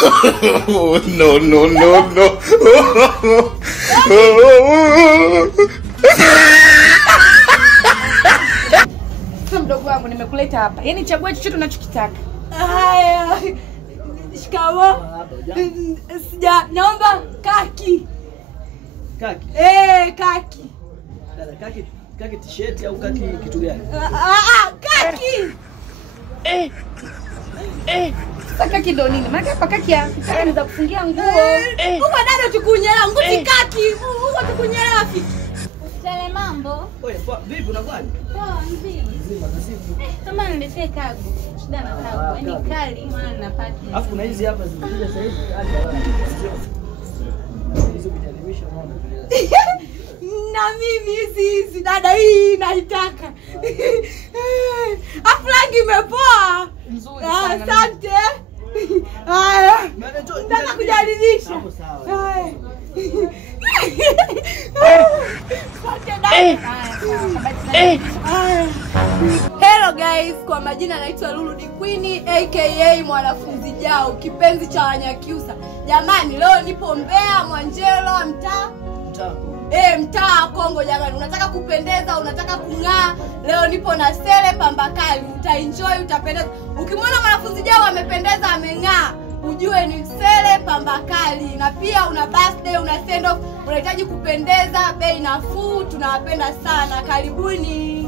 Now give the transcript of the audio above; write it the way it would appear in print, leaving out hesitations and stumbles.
No. Mdogo wangu nimekuleta hapa. Yaani chagua chochote unachokitaka. Haya. Shikamoo. Naomba kaki. Kaki? Kaki. Dada, kaki t-shirt au kaki kitu gani? Kaki. Sasa kaki ndo nini? Maana hapa kaki ni za kufungia nguo. Huko dada tukunyela nguti kaki. Huko tukunyela wapi? Usitale mambo. Oye, vipi unakwani? Poa, mzima. Kama niletee kago. Shida na kago. Yaani kali maana napata. Alafu kuna hizi hapa zimekuja sasa hivi hadi haraka. Hizo kujalimisha unaona. Na mimi hizi dada hii naitaka. Aflangi imepoa. Nzuri sana. Asante. Haya. Nataka kujaribisha. Hapo sawa. Haya. Hello guys, kwa majina naitwa Lulu Di Queen aka mwanafunzi Jao, kipenzi cha Wanyakyusa. Jamani, leo nipo Mbeya, Mwanjelo, mtaa Kongo jamani. Unataka kupendeza, unataka kung'aa, leo nipo na Sele Pambakali. Utaenjoy, utapendeza. Ukimwona mwanafunzi Jao amependeza, ameng'aa, ujue ni Sele Pambakali. Na pia una birthday, una send off, unahitaji kupendeza, bei nafuu, tunawapenda sana. Karibuni.